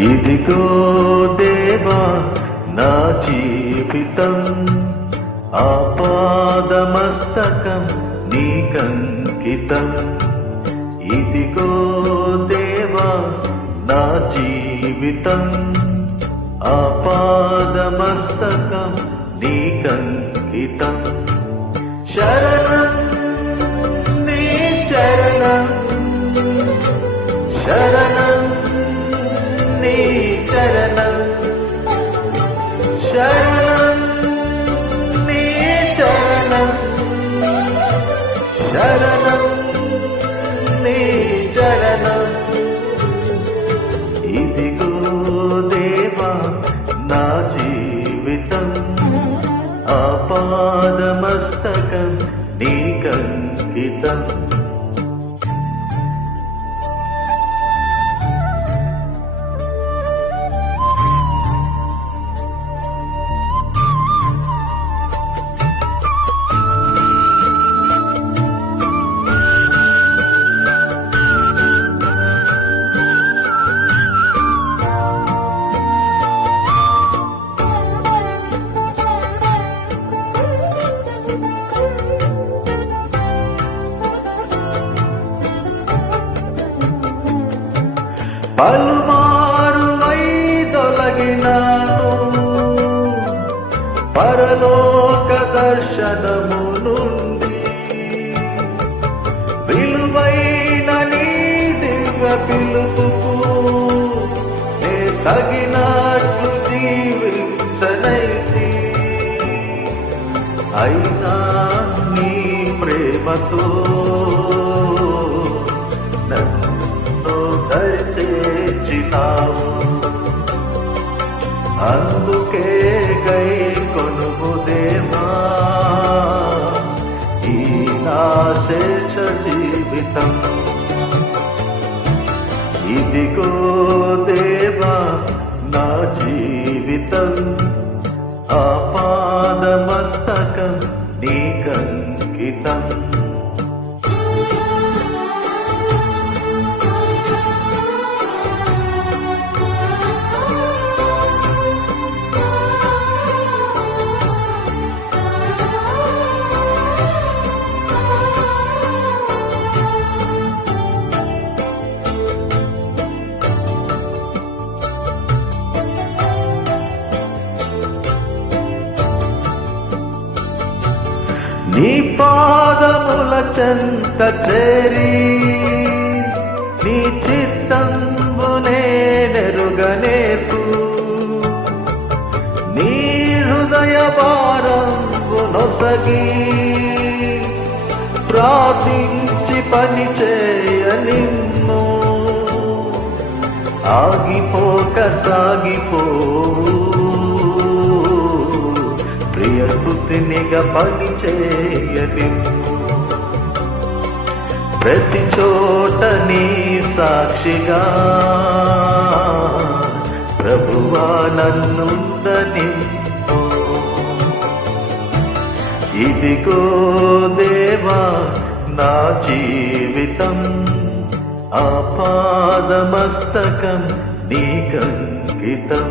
ఇదిగో దేవా నా జీవితం, ఆపాదమస్తకం నీకంకితం. ఇదిగో దేవా నా జీవితం, ఆపాదమస్తకం నీకంకితం. శరణం నీ చరణం, శరణం నీ చరణం, శరణం నీ చరణం, శరణం నీ చరణం. ఇదిగో దేవా నా జీవితం, ఆపాదమస్తకం నీకంకితం. పలుమారు వైదొలగినాను పరలోక దర్శనము నుండి, విలువైన నీ దివ్య పిలుపుకు నే తగినట్లు జీవించనైతి. అయినా నీ ప్రేమతో దయచేచినావు, అందుకే గై కొనుము దేవా ఈ నా శేష జీవితం. ఇదిగో దేవా నా జీవితం, ఆపాదమస్తకం నీకంకితం. నీ పాదముల చెంత చేరి నీ చిత్తంబునే నెరుగనేపు, నీ హృదయ భారంబు నొసగి ప్రార్థించి పని చేయ నిన్ను, ఆగిపోక సాగిపోవు ప్రియ స్తుతినిగా పని చేయని. ప్రతి చోట నీ సాక్షిగా ప్రభువా నన్నుండని. ఇదిగో దేవా నా జీవితం, ఆపాదమస్తకం నీకంకితం.